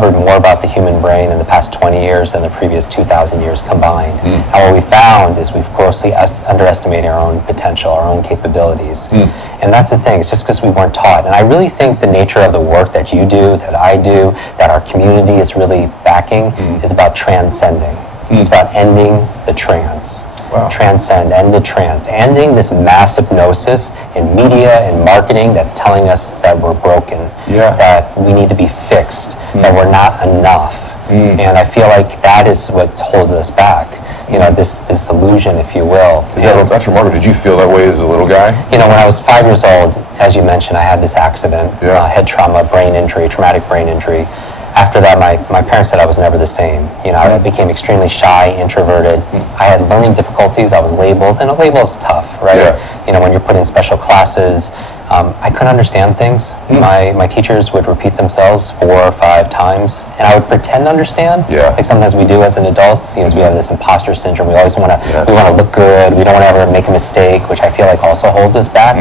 discovered more about the human brain in the past 20 years than the previous 2,000 years combined. And what we found is we've grossly underestimated our own potential, our own capabilities. And that's the thing, it's just because we weren't taught. And I really think the nature of the work that you do, that I do, that our community is really backing is about transcending. It's about ending the trance. Wow. Transcend, end the trance, ending this massive gnosis in media and marketing that's telling us that we're broken, that we need to be fixed, that we're not enough. And I feel like that is what holds us back. You know, this illusion, if you will. Dr. Margaret, did you feel that way as a little guy? You know, when I was 5 years old, as you mentioned, I had this accident, head trauma, brain injury, traumatic brain injury. After that, my parents said I was never the same. You know, I became extremely shy, introverted. I had learning difficulties. I was labeled, and a label is tough, right? You know, when you're put in special classes, I couldn't understand things. My teachers would repeat themselves 4 or 5 times, and I would pretend to understand. Like sometimes we do as an adult. You know, we have this imposter syndrome. We always want to. We want to look good. We don't want to ever make a mistake, which I feel like also holds us back.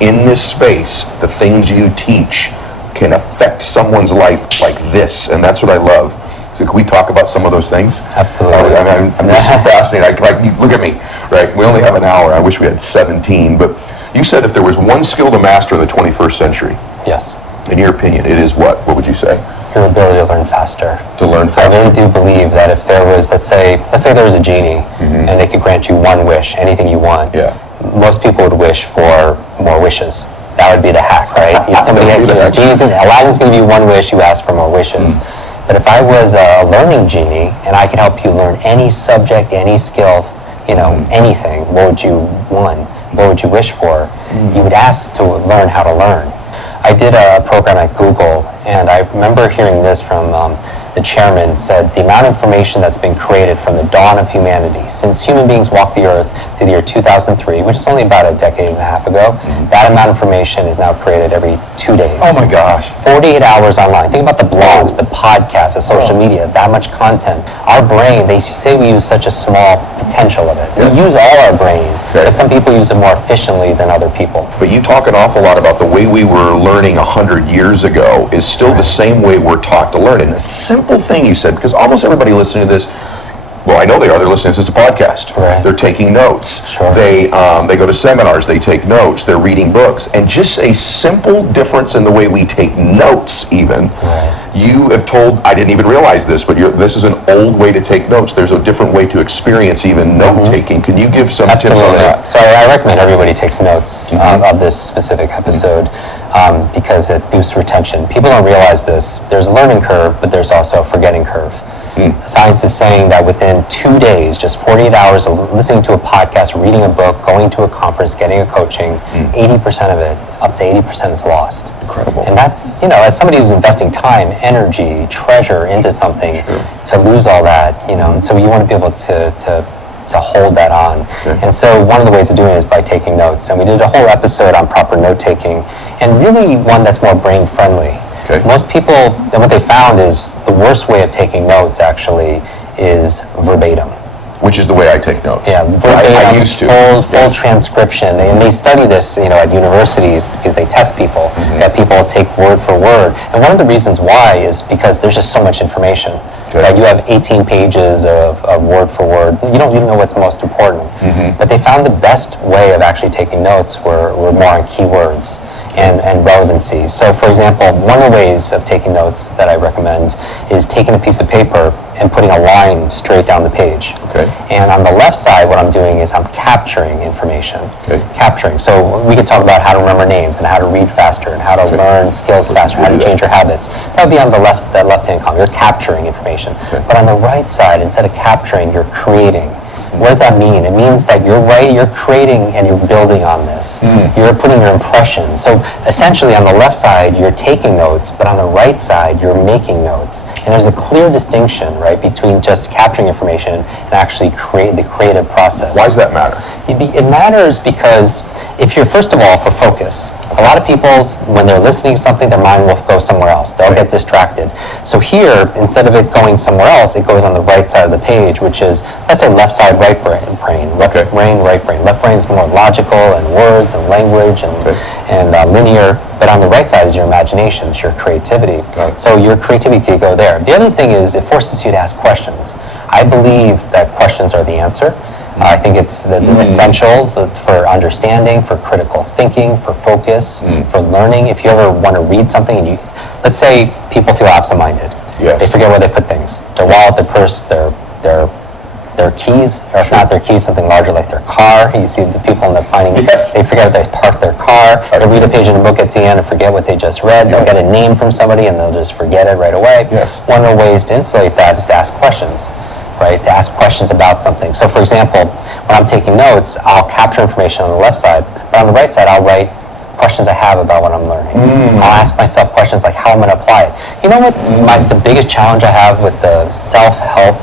In this space, the things you teach can affect someone's life like this, and that's what I love. So can we talk about some of those things? Absolutely. I'm just so fascinated. Look at me, right? We only have an hour. I wish we had 17, but you said if there was one skill to master in the 21st century, yes, in your opinion, it is what? What would you say? Your ability to learn faster. To learn faster. I really do believe that if there was, let's say there was a genie, and they could grant you one wish, anything you want. Most people would wish for more wishes. That would be the hack, right? Jesus, Aladdin's going to give you one wish, you ask for more wishes. But if I was a learning genie and I could help you learn any subject, any skill, you know, anything, what would you want? What would you wish for? You would ask to learn how to learn. I did a program at Google, and I remember hearing this from the chairman said, the amount of information that's been created from the dawn of humanity, since human beings walked the earth to the year 2003, which is only about a decade and a half ago, that amount of information is now created every 2 days. Oh my gosh. 48 hours online. Think about the blogs, the podcasts, the social media, that much content. Our brain, they say we use such a small potential of it. We use all our brain, but some people use it more efficiently than other people. But you talk an awful lot about the way we were learning 100 years ago is still the same way we're taught to learn. And a simple thing you said, because almost everybody listening to this, well, I know they are. They're listening to this. It's a podcast. They're taking notes. They go to seminars. They take notes. They're reading books. And just a simple difference in the way we take notes even. You have told, I didn't even realize this, but this is an old way to take notes. There's a different way to experience even note-taking. Can you give some tips on that? So I recommend everybody takes notes of this specific episode because it boosts retention. People don't realize this. There's a learning curve, but there's also a forgetting curve. Science is saying that within 2 days, just 48 hours of listening to a podcast, reading a book, going to a conference, getting a coaching, 80% of it, up to 80% is lost. Incredible. And that's, you know, as somebody who's investing time, energy, treasure into something, to lose all that, you know, and so you want to be able to hold that on. And so one of the ways of doing it is by taking notes. And we did a whole episode on proper note-taking, and really one that's more brain-friendly. Most people, and what they found is the worst way of taking notes actually is verbatim. Which is the way I take notes. Verbatim, I used to. Full transcription. And they study this, you know, at universities because they test people, that people take word for word. And one of the reasons why is because there's just so much information. Right? You have 18 pages of word for word. You don't even know what's most important. But they found the best way of actually taking notes were more on keywords and relevancy. So for example, one of the ways of taking notes that I recommend is taking a piece of paper and putting a line straight down the page. And on the left side, what I'm doing is I'm capturing information. Capturing. So we could talk about how to remember names and how to read faster and how to learn skills faster, how to change your habits. That would be on the left-hand column. You're capturing information. But on the right side, instead of capturing, you're creating. What does that mean? It means that you're creating and you're building on this. You're putting your impression. So essentially on the left side, you're taking notes, but on the right side, you're making notes. And there's a clear distinction, right, between just capturing information and actually create the creative process. Why does that matter? It matters because if you're, first of all, for focus. A lot of people, when they're listening to something, their mind will go somewhere else. They'll get distracted. So here, instead of it going somewhere else, it goes on the right side of the page, which is, let's say, left side, right brain. Left brain, right brain. Left brain is more logical and words and language and linear. But on the right side is your imagination, it's your creativity. Right. So your creativity could go there. The other thing is it forces you to ask questions. I believe that questions are the answer. I think it's essential for understanding, for critical thinking, for focus, for learning. If you ever want to read something, and let's say people feel absent-minded. Yes. They forget where they put things. Their wallet, their purse, their keys, or if not their keys, something larger like their car. You see the people in the finding, they forget they parked their car. They'll read a page in a book at the end and forget what they just read. They'll get a name from somebody and they'll just forget it right away. One of the ways to insulate that is to ask questions. Right, to ask questions about something. So for example, when I'm taking notes, I'll capture information on the left side, but on the right side, I'll write questions I have about what I'm learning. I'll ask myself questions like how I'm going to apply it. You know what the biggest challenge I have with the self-help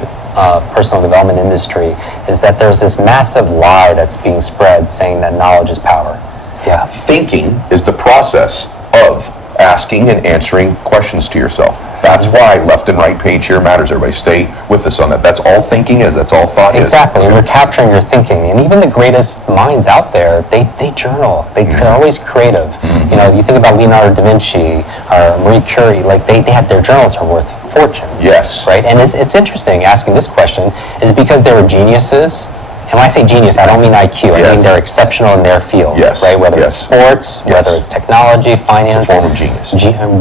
personal development industry is that there's this massive lie that's being spread saying that knowledge is power. Yeah. Thinking is the process of asking and answering questions to yourself. That's why left and right page here matters. Everybody stay with us on that. That's all thinking is. That's all thought is. Exactly. And you're capturing your thinking. And even the greatest minds out there, they journal. They're always creative. You know, you think about Leonardo da Vinci or Marie Curie, like they had their journals are worth fortunes. Yes. Right? And it's interesting asking this question, is it because they were geniuses? And when I say genius, I don't mean IQ. I mean they're exceptional in their field, right? Whether it's sports, whether it's technology, finance, it's a form of genius.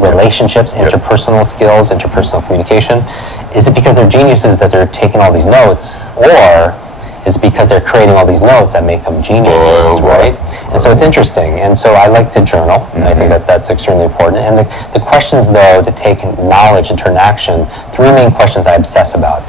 Relationships, interpersonal skills, interpersonal communication. Is it because they're geniuses that they're taking all these notes, or is it because they're creating all these notes that make them geniuses, right? And so it's interesting. And so I like to journal, and I think that that's extremely important. And the questions, though, to take knowledge and turn action, 3 main questions I obsess about.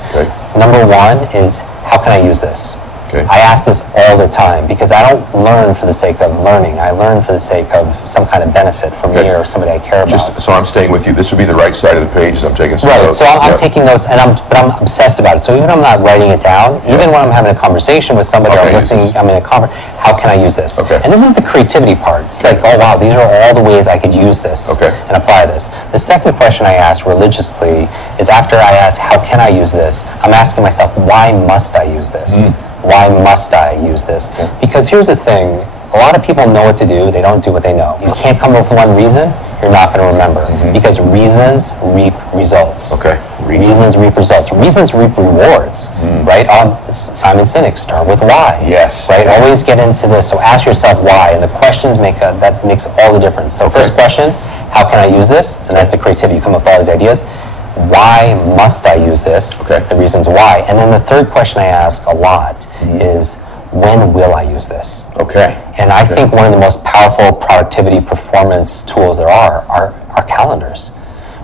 Number 1 is, how can I use this? I ask this all the time because I don't learn for the sake of learning. I learn for the sake of some kind of benefit from me or somebody I care about. So I'm staying with you. This would be the right side of the page as I'm taking some notes. So I'm taking notes, and I'm obsessed about it. So even if I'm not writing it down, even when I'm having a conversation with somebody or I'm listening, I'm in a conference, how can I use this? And this is the creativity part. It's like, oh wow, these are all the ways I could use this and apply this. The second question I ask religiously is after I ask, how can I use this? I'm asking myself, why must I use this? Why must I use this? Because here's the thing, a lot of people know what to do, they don't do what they know. You can't come up with one reason, you're not going to remember. Because reasons reap results. Reasons reap results. Reasons reap rewards, right? Simon Sinek, start with why. Right? Always get into this. So ask yourself why, and the questions that makes all the difference. So first question, how can I use this? And that's the creativity. You come up with all these ideas. Why must I use this? The reasons why. And then the third question I ask a lot is, when will I use this? And I think one of the most powerful productivity performance tools there are calendars,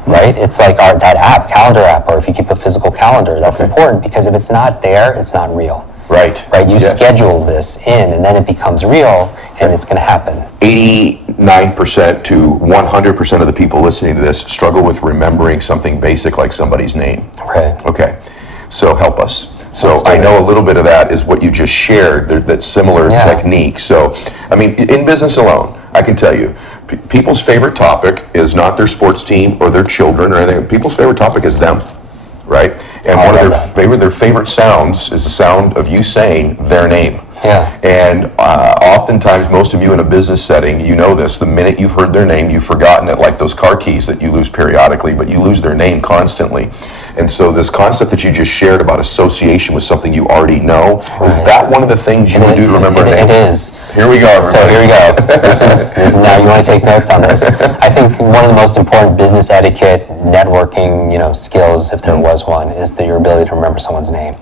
right? It's like that app, calendar app, or if you keep a physical calendar, that's important because if it's not there, it's not real. Right? You schedule this in and then it becomes real and it's going to happen. 89% to 100% of the people listening to this struggle with remembering something basic like somebody's name. Okay, so help us. So I know a little bit of that is what you just shared, that similar technique. So, I mean, in business alone, I can tell you, people's favorite topic is not their sports team or their children or anything. People's favorite topic is them. Right? And one of their favorite sounds is the sound of you saying their name. And oftentimes, most of you in a business setting, you know this, the minute you've heard their name, you've forgotten it, like those car keys that you lose periodically, but you lose their name constantly. And so this concept that you just shared about association with something you already know, is that one of the things you would do to remember a name? It is. Here we go, everybody. So here we go. This is now you want to take notes on this. I think one of the most important business etiquette, networking, skills, if there was one, is your ability to remember someone's name.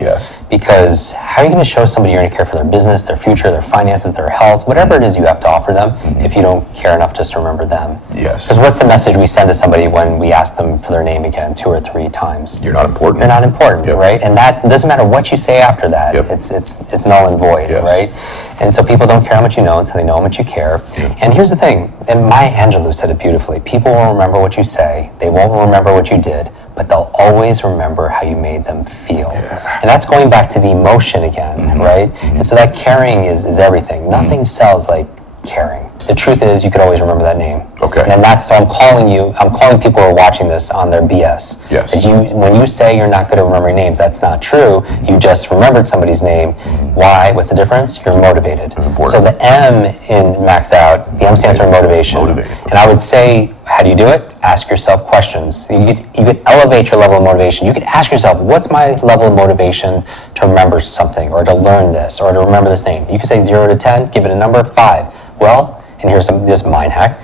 Because how are you going to show somebody you're going to care for their business, their future, their finances, their health, whatever it is you have to offer them, if you don't care enough just to remember them? Because what's the message we send to somebody when we ask them for their name again 2 or 3 times? You're not important. You're not important, right? And that doesn't matter what you say after that. It's null and void, right? And so people don't care how much you know until they know how much you care. And here's the thing, and Maya Angelou said it beautifully, people will remember what you say, they won't remember what you did, but they'll always remember how you made them feel. And that's going back to the emotion again, right? And so that caring is everything. Nothing sells like caring. The truth is, you could always remember that name. Okay. And that's, so I'm calling people who are watching this on their BS. Yes. When you say you're not good at remembering names, that's not true. You just remembered somebody's name. Why? What's the difference? You're motivated. So the M in Max Out, the M stands for motivation. Motivated. And I would say, how do you do it? Ask yourself questions. You could elevate your level of motivation. You could ask yourself, what's my level of motivation to remember something, or to learn this, or to remember this name? You could say 0 to 10, give it a number, 5. Well, and here's this mind hack.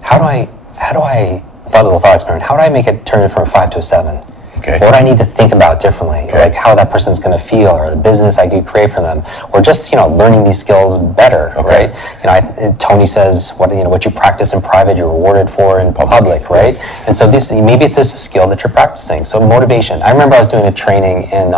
How do I thought experiment, how do I make it turn it from a 5 to a 7? Okay. What do I need to think about differently? Okay. Like how that person's going to feel, or the business I could create for them, or just learning these skills better, okay. Right? Tony says what you practice in private, you're rewarded for in public, right? Yes. And so maybe it's just a skill that you're practicing. So motivation. I remember I was doing a training in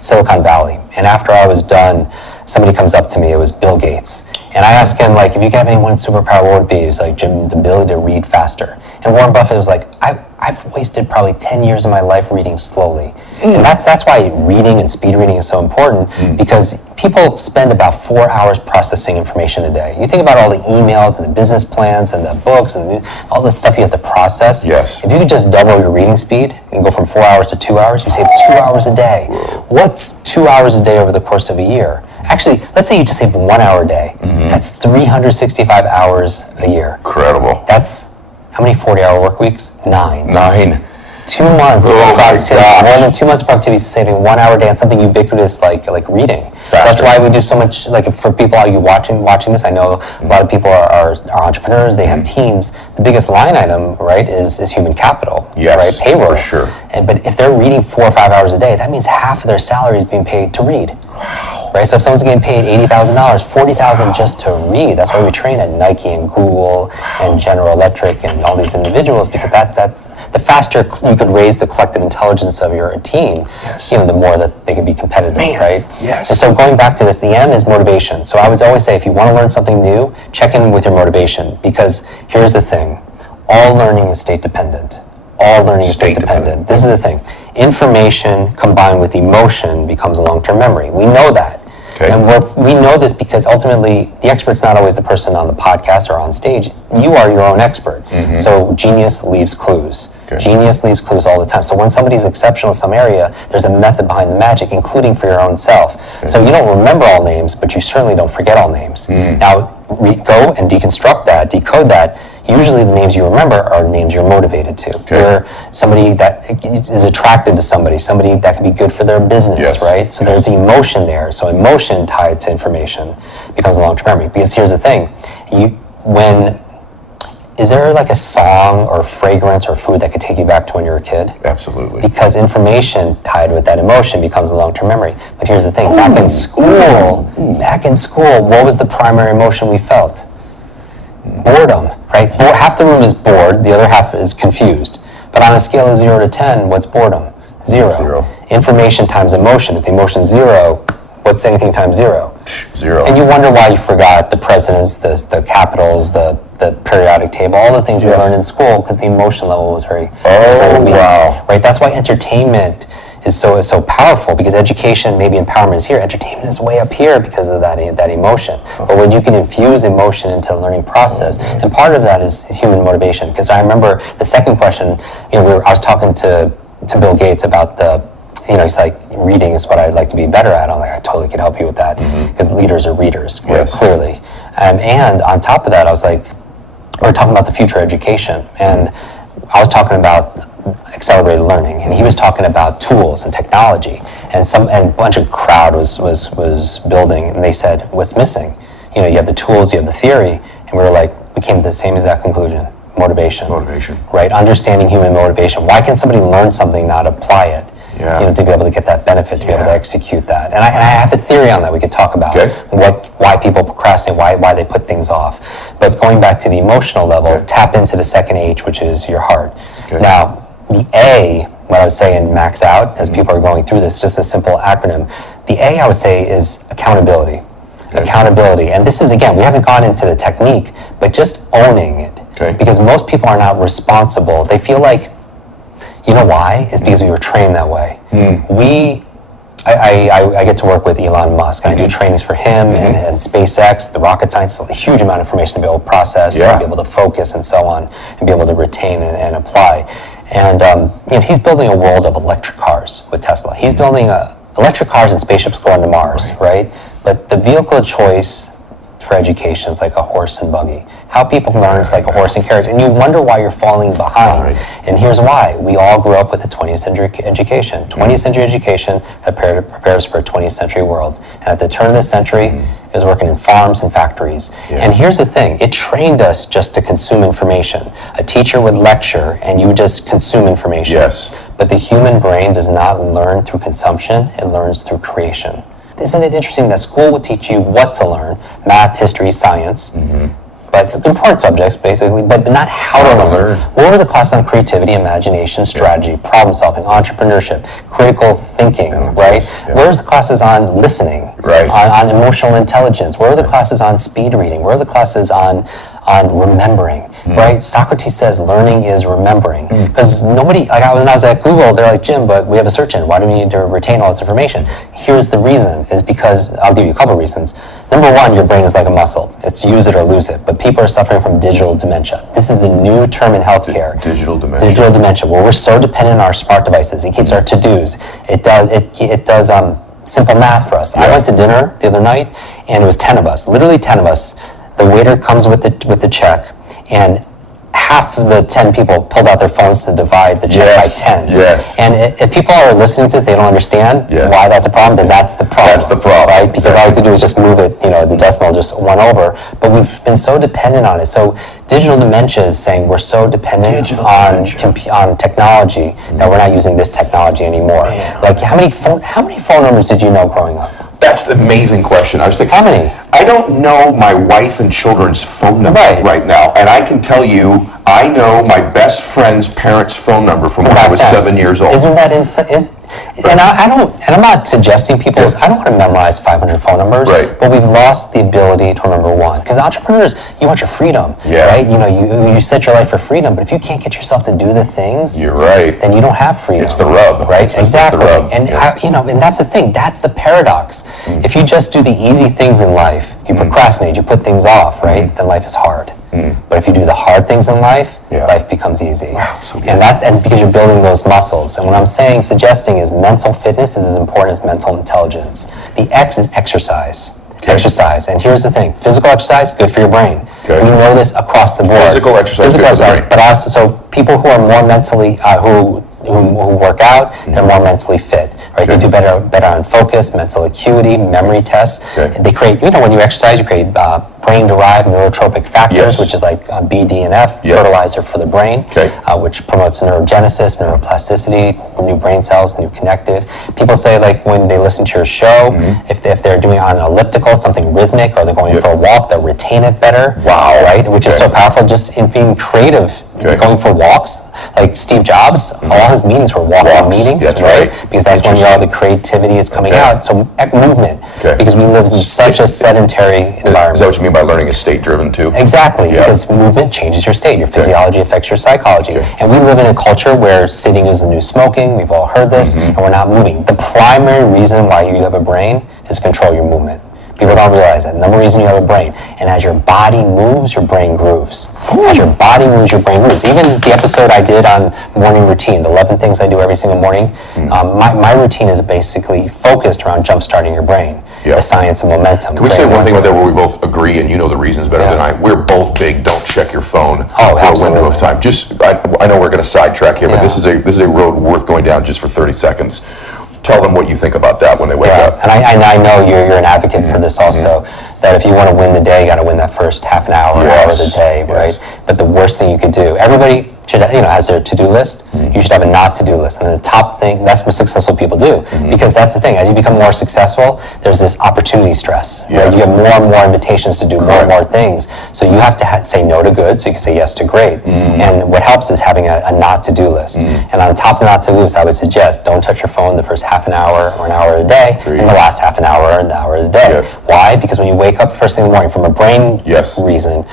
Silicon Valley, and after I was done, somebody comes up to me. It was Bill Gates. And I asked him, if you could have any one superpower, what would it be? He was like, Jim, the ability to read faster. And Warren Buffett was like, I've wasted probably 10 years of my life reading slowly. And that's why reading and speed reading is so important, because people spend about 4 hours processing information a day. You think about all the emails and the business plans and the books and all the stuff you have to process. Yes. If you could just double your reading speed and go from 4 hours to 2 hours, you save 2 hours a day. What's 2 hours a day over the course of a year? Actually, let's say you just save 1 hour a day. That's 365 hours a year. Incredible. That's how many 40-hour work weeks? 9. 2 months of productivity. More than 2 months of productivity is saving 1 hour a day on something ubiquitous like reading. So that's why we do so much. For people out you watching this, I know a lot of people are entrepreneurs. They have teams. The biggest line item, right, is human capital. Yes, right, payroll. for sure. But if they're reading 4 or 5 hours a day, that means half of their salary is being paid to read. Wow. Right, so if someone's getting paid $80,000, $40,000 just to read. That's why we train at Nike and Google and General Electric and all these individuals, because that's the faster you could raise the collective intelligence of your team, the more that they could be competitive, right? Yes. And so going back to this, the M is motivation. So I would always say, if you want to learn something new, check in with your motivation, because here's the thing: all learning is state dependent. All learning is state dependent. This is the thing: information combined with emotion becomes a long-term memory. We know that. Okay. And we know this because ultimately the expert's not always the person on the podcast or on stage. You are your own expert. So genius leaves clues. Okay. Genius leaves clues all the time. So when somebody's exceptional in some area, there's a method behind the magic, including for your own self. Okay. So you don't remember all names, but you certainly don't forget all names. Now, go and deconstruct that, decode that. Usually the names you remember are names you're motivated to. Okay. You're somebody that is attracted to somebody that could be good for their business, right? So there's emotion there. So emotion tied to information becomes a long-term memory. Because here's the thing: is there like a song or fragrance or food that could take you back to when you were a kid? Absolutely. Because information tied with that emotion becomes a long-term memory. But here's the thing: back in school, what was the primary emotion we felt? Boredom, right? Half the room is bored, the other half is confused. But on a scale of 0 to 10, what's boredom? 0. Information times emotion. If the emotion is 0, what's anything times 0? 0. And you wonder why you forgot the presidents, the capitals, the periodic table, all the things we learned in school, because the emotion level was very weak, right? That's why entertainment is so powerful, because education, maybe empowerment is here. Entertainment is way up here because of that emotion. But when you can infuse emotion into the learning process, and part of that is human motivation. Because I remember the second question, I was talking to Bill Gates about he's like, reading is what I'd like to be better at. I'm like, I totally can help you with that, because leaders are readers, clearly. And on top of that, I was like, we're talking about the future education, and I was talking about accelerated learning, and he was talking about tools and technology, and a bunch of crowd was building, and they said, what's missing? You have the tools, you have the theory, and we were like, we came to the same exact conclusion: motivation, right? Understanding human motivation. Why can somebody learn something, not apply it? To be able to get that benefit, to be able to execute that. And I have a theory on that we could talk about. Why people procrastinate, why they put things off. But going back to the emotional level, tap into the second H, which is your heart. Now, the A, what I would say in Max Out, as people are going through this, just a simple acronym. The A, I would say, is accountability. Accountability. And this is, again, we haven't gone into the technique, but just owning it. Because most people are not responsible. They feel like, you know why? It's because we were trained that way. I get to work with Elon Musk, and I do trainings for him and SpaceX, the rocket science, a huge amount of information to be able to process, and be able to focus and so on, and be able to retain and apply. And he's building a world of electric cars with Tesla. He's building electric cars and spaceships going to Mars, right? But the vehicle of choice for education is like a horse and buggy. How people learn is like a horse and carriage, and you wonder why you're falling behind. And here's why. We all grew up with the 20th century education. 20th century education prepares for a 20th century world. And at the turn of the century, it was working in farms and factories. And here's the thing, it trained us just to consume information. A teacher would lecture and you would just consume information. But the human brain does not learn through consumption, it learns through creation. Isn't it interesting that school would teach you what to learn, math, history, science, but important subjects basically, but not how to learn. What were the classes on creativity, imagination, strategy, problem solving, entrepreneurship, critical thinking, right? Where was the classes on listening, on emotional intelligence? Where were the classes on speed reading? Where are the classes on remembering? Right? Socrates says learning is remembering. Because nobody, when I was at Google, they're like, Jim, but we have a search engine. Why do we need to retain all this information? Here's the reason, is because, I'll give you a couple reasons. Number one, your brain is like a muscle. It's use it or lose it. But people are suffering from digital dementia. This is the new term in healthcare. Digital dementia. Digital dementia, where we're so dependent on our smart devices. It keeps our to-dos. It does simple math for us. I went to dinner the other night, and it was 10 of us, literally 10 of us. The waiter comes with the check, and half of the 10 people pulled out their phones to divide the check by 10. And if people are listening to this, they don't understand why that's a problem, then that's the problem. That's the problem. Right? Because all you have to do is just move it, the decimal just one over. But we've been so dependent on it. So digital dementia is saying we're so dependent on technology that we're not using this technology anymore. Like how many phone numbers did you know growing up? That's the amazing question. I was thinking, how many? I don't know my wife and children's phone number right now, and I can tell you, I know my best friend's parents' phone number from when I was 7 years old. Isn't that insane? And I'm not suggesting people, I don't want to memorize 500 phone numbers, but we've lost the ability to remember one. Because entrepreneurs, you want your freedom, right? You set your life for freedom, but if you can't get yourself to do the things, then you don't have freedom. It's the rub. Right? Exactly. The rub. And, and that's the thing, that's the paradox. If you just do the easy things in life, you procrastinate, you put things off, right? Then life is hard. But if you do the hard things in life, life becomes easy. Wow, so good. And because you're building those muscles. And what I'm suggesting is mental fitness is as important as mental intelligence. The X is exercise. Exercise. And here's the thing, physical exercise, good for your brain. We know this across the board. Physical exercise, but also, so people who are more mentally, who work out, they're more mentally fit, right? They do better on focus, mental acuity, memory tests. They create, when you exercise, you create brain-derived neurotropic factors, which is like B, D, and F, fertilizer for the brain, which promotes neurogenesis, neuroplasticity, new brain cells, new connective. People say, like, when they listen to your show, if they're doing on an elliptical, something rhythmic, or they're going for a walk, they'll retain it better, right? Which is so powerful, just in being creative, going for walks. Like Steve Jobs, all his meetings were walking meetings, right? Because that's when all the creativity is coming out. So movement, because we live in such a sedentary environment. Is that what you mean by learning is state-driven too? Exactly, because movement changes your state. Your physiology affects your psychology. And we live in a culture where sitting is the new smoking. We've all heard this, and we're not moving. The primary reason why you have a brain is to control your movement. People don't realize that. Number reason you have a brain. And as your body moves, your brain grooves. As your body moves, your brain grooves. Even the episode I did on morning routine, the 11 things I do every single morning, my routine is basically focused around jump-starting your brain. The science of momentum. Can we say one thing about that where we both agree, and you know the reasons better than I? We're both big, don't check your phone for a window of time. I know we're going to sidetrack here, but this is a road worth going down just for 30 seconds. Tell them what you think about that when they wake up. And I know you're an advocate for this also, that if you want to win the day, you got to win that first half an hour, hour of the day, right? But the worst thing you could do, everybody should, has their to-do list. You should have a not to-do list. And the top thing, that's what successful people do. Because that's the thing, as you become more successful, there's this opportunity stress. Right? You get more and more invitations to do more and more things. So you have to say no to good, so you can say yes to great. And what helps is having a not to-do list. And on top of the not to-do list, I would suggest don't touch your phone the first half an hour or an hour a day, and the last half an hour or an hour a day. Why? Because when you wake up first thing in the morning, from a brain reason,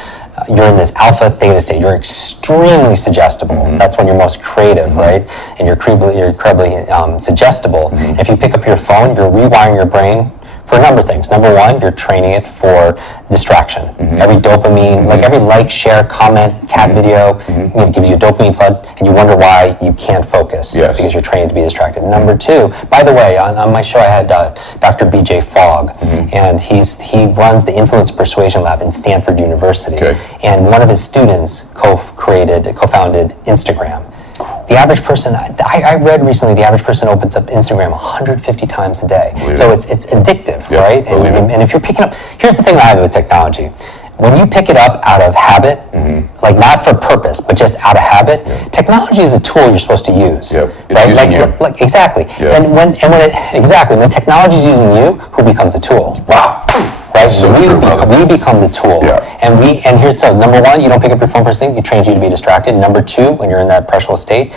you're in this alpha theta state. You're extremely suggestible. That's when you're most creative, right? And you're incredibly suggestible. And if you pick up your phone, you're rewiring your brain for a number of things. Number one, you're training it for distraction. Every dopamine, like every like, share, comment, cat video, gives you a dopamine flood, and you wonder why you can't focus because you're trained to be distracted. Number two, by the way, on my show I had Dr. BJ Fogg, and he runs the Influence Persuasion Lab in Stanford University. And one of his students co-founded Instagram. The average person, I read recently, the average person opens up Instagram 150 times a day. So it's addictive, right? And if you're picking up, here's the thing I have with technology. When you pick it up out of habit, like not for purpose, but just out of habit, technology is a tool you're supposed to use. Right? Like exactly. And when technology is using you, who becomes a tool? Wow. Right? So we become the tool. And here's number one, you don't pick up your phone first thing, it trains you to be distracted. Number two, when you're in that impressionable state,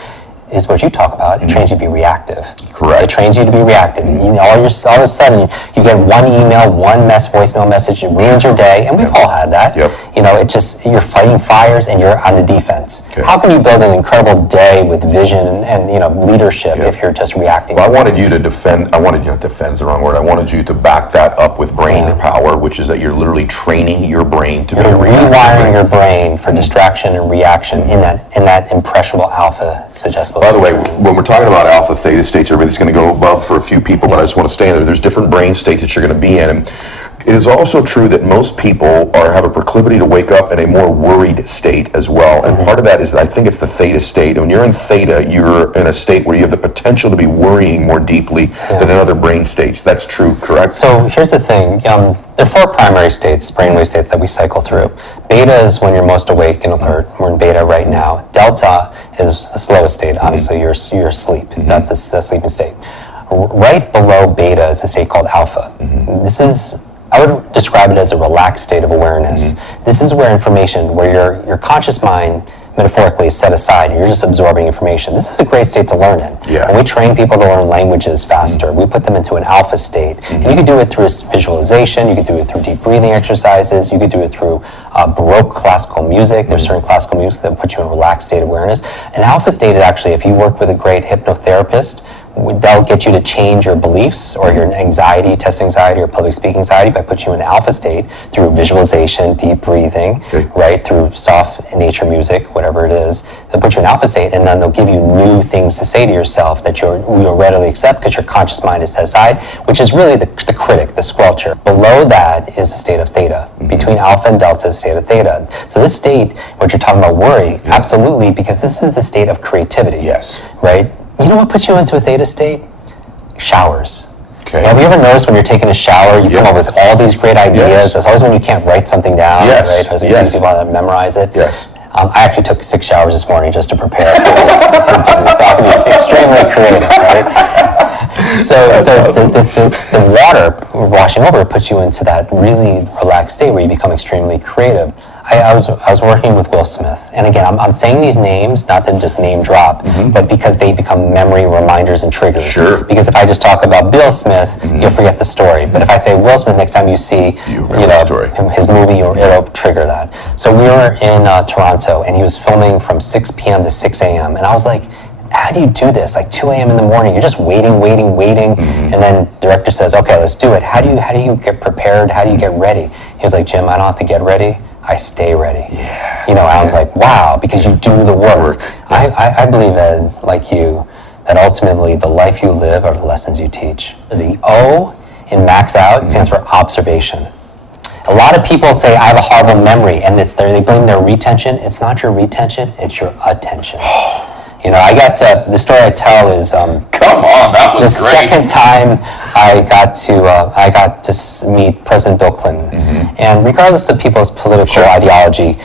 is what you talk about. It trains you to be reactive. Correct. It trains you to be reactive. All of a sudden, you get one email, one voicemail message, it ruins your day, and we've all had that. You're fighting fires and you're on the defense. How can you build an incredible day with vision and leadership if you're just reacting? Well, I wanted you to defend is the wrong word. I wanted you to back that up with brain power, which is that you're literally training your brain to be rewiring your brain for distraction and reaction in that impressionable alpha suggestible. By the way, when we're talking about alpha, theta states, everything's going to go above for a few people, but I just want to stay in there. There's different brain states that you're going to be in. And it is also true that most people have a proclivity to wake up in a more worried state as well. And part of that is, I think it's the theta state. When you're in theta, you're in a state where you have the potential to be worrying more deeply than in other brain states. That's true, correct? So here's the thing. There are four primary states, brainwave states, that we cycle through. Beta is when you're most awake and alert. We're in beta right now. Delta is the slowest state. Obviously, you're asleep. That's the sleeping state. Right below beta is a state called alpha. I would describe it as a relaxed state of awareness. This is where your conscious mind, metaphorically, is set aside and you're just absorbing information. This is a great state to learn in. And we train people to learn languages faster. We put them into an alpha state. And you can do it through visualization, you can do it through deep breathing exercises, you can do it through Baroque classical music. There's certain classical music that put you in a relaxed state of awareness. An alpha state is actually, if you work with a great hypnotherapist, they'll get you to change your beliefs or your anxiety, test anxiety or public speaking anxiety by putting you in an alpha state through visualization, deep breathing, right, through soft nature music, whatever it is. They'll put you in alpha state and then they'll give you new things to say to yourself that you'll readily accept because your conscious mind is set aside, which is really the critic, the squelcher. Below that is the state of theta. Between alpha and delta is the state of theta. So this state, what you're talking about worry, absolutely, because this is the state of creativity. Right? You know what puts you into a theta state? Showers. Have you ever noticed when you're taking a shower, you come up with all these great ideas? It's always when you can't write something down, right? Because you teach people how to memorize it. I actually took 6 showers this morning just to prepare for this interview, so I can be extremely creative, right? So the water washing over puts you into that really relaxed state where you become extremely creative. I was working with Will Smith, and again, I'm saying these names not to just name drop, but because they become memory reminders and triggers. Because if I just talk about Bill Smith, you'll forget the story. But if I say Will Smith, next time you see his movie, it'll trigger that. So we were in Toronto, and he was filming from 6 p.m. to 6 a.m. And I was like, how do you do this? Like 2 a.m. in the morning, you're just waiting. And then director says, okay, let's do it. How do you get prepared? How do you get ready? He was like, Jim, I don't have to get ready. I stay ready. I was like, wow, because you do the work. I believe, Ed, like you, that ultimately the life you live are the lessons you teach. The O in max out stands for observation. A lot of people say, I have a horrible memory, and they blame their retention. It's not your retention, it's your attention. I got to, the story I tell is, come on, that was the great. second time I got to meet President Bill Clinton. And regardless of people's political ideology,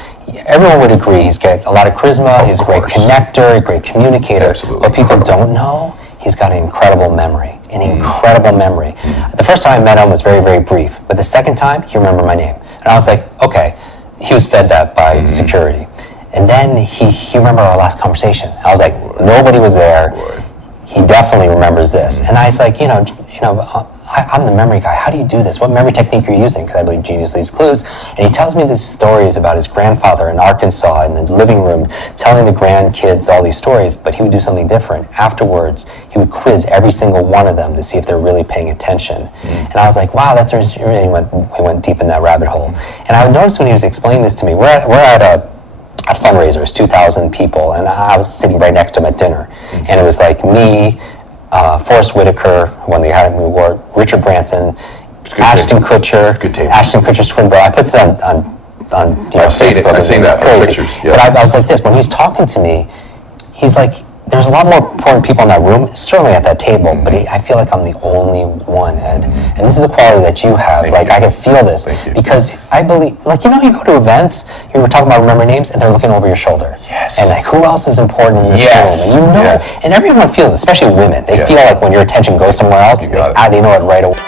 everyone would agree he's got a lot of charisma, he's a great connector, a great communicator. But people don't know he's got an incredible memory, The first time I met him was very, very brief. But the second time, he remembered my name. And I was like, okay, he was fed that by security. And then he remembered our last conversation. I was like, nobody was there. He definitely remembers this. And I was like, I'm the memory guy. How do you do this? What memory technique are you using? Because I believe genius leaves clues. And he tells me these stories about his grandfather in Arkansas in the living room, telling the grandkids all these stories, but he would do something different. Afterwards, he would quiz every single one of them to see if they're really paying attention. And I was like, wow, that's really we went deep in that rabbit hole. And I noticed when he was explaining this to me, we're at a fundraiser, it's 2,000 people, and I was sitting right next to him at dinner. And it was like me, Forrest Whitaker, who won the Academy Award, Richard Branson, Ashton Kutcher, Ashton Kutcher's twin brother. I put this on Facebook. I've seen that. Crazy. Pictures, yeah. But I was like this, when he's talking to me, he's like, there's a lot more important people in that room, certainly at that table, but I feel like I'm the only one, Ed. And this is a quality that you have. I can feel this. Because I believe, you go to events, you were talking about remember names, and they're looking over your shoulder. Yes. And who else is important in this room? And and everyone feels, especially women, they feel like when your attention goes somewhere else, they know it right away.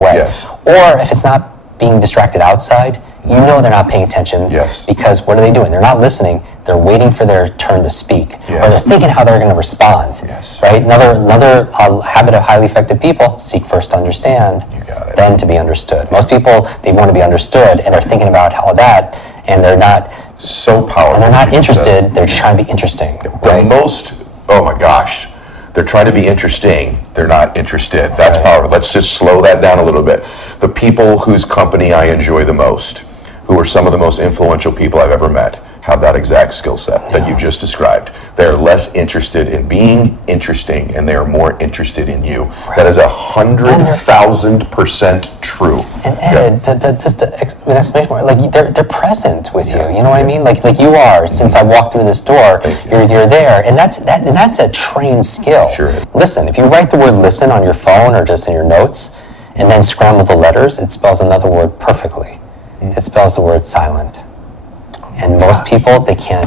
Yes. Or if it's not being distracted outside, you know they're not paying attention. Yes. Because what are they doing? They're not listening. They're waiting for their turn to speak. Yes. Or they're thinking how they're going to respond. Yes. Right? Another habit of highly effective people, seek first to understand, then to be understood. Most people, they want to be understood, and they're thinking about all that, and they're not so powerful. And they're not interested. They're just trying to be interesting. The most, oh my gosh, they're trying to be interesting. They're not interested. That's powerful. Let's just slow that down a little bit. The people whose company I enjoy the most, who are some of the most influential people I've ever met, have that exact skill set that you just described. They're less interested in being interesting, and they are more interested in you. That is 100,000% true. And Ed, just an explanation more, they're present with you. You know what I mean? Like you are. Since I walked through this door, you're there, and that's a trained skill. Sure. Listen. If you write the word "listen" on your phone or just in your notes, and then scramble the letters, it spells another word perfectly. It spells the word "silent." And most people, they're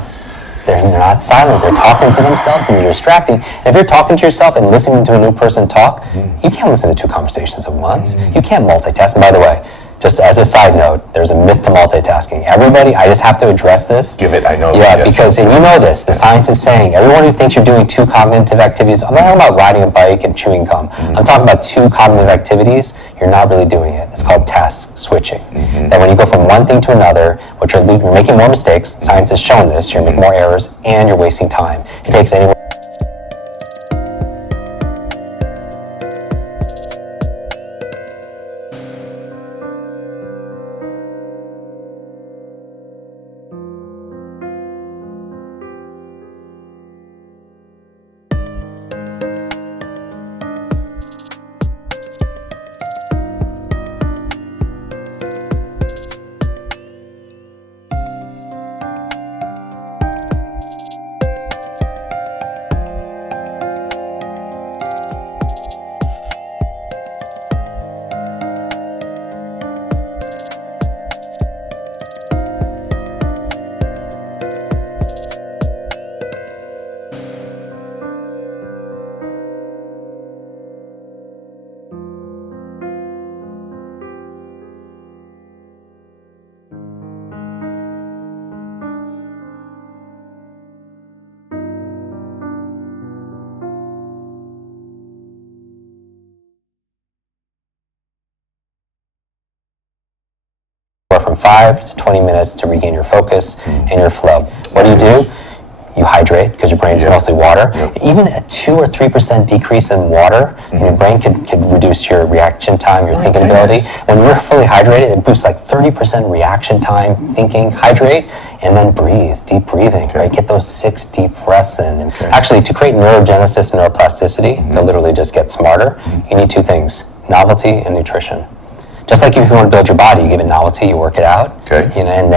not silent. They're talking to themselves and they're distracting. And if you're talking to yourself and listening to a new person talk, you can't listen to two conversations at once. You can't multitask. And by the way, just as a side note, there's a myth to multitasking. Everybody, I just have to address this. Give it, I know. Yeah, because, and you know this, the science is saying, everyone who thinks you're doing two cognitive activities, I'm not talking about riding a bike and chewing gum. I'm talking about two cognitive activities, you're not really doing it. It's called task switching. That when you go from one thing to another, you're making more mistakes, science has shown this, you're making more errors, and you're wasting time. It takes anywhere from 5 to 20 minutes to regain your focus and your flow. What do? you hydrate because your brain's mostly water. Even a 2 or 3% decrease in water in your brain could reduce your reaction time, your thinking ability. When you're fully hydrated, it boosts like 30% reaction time, thinking, hydrate, and then breathe, deep breathing, right? Get those 6 deep breaths in. And actually, to create neurogenesis, neuroplasticity, to literally just get smarter, you need 2 things, novelty and nutrition. Just like if you want to build your body, you give it novelty, you work it out, and then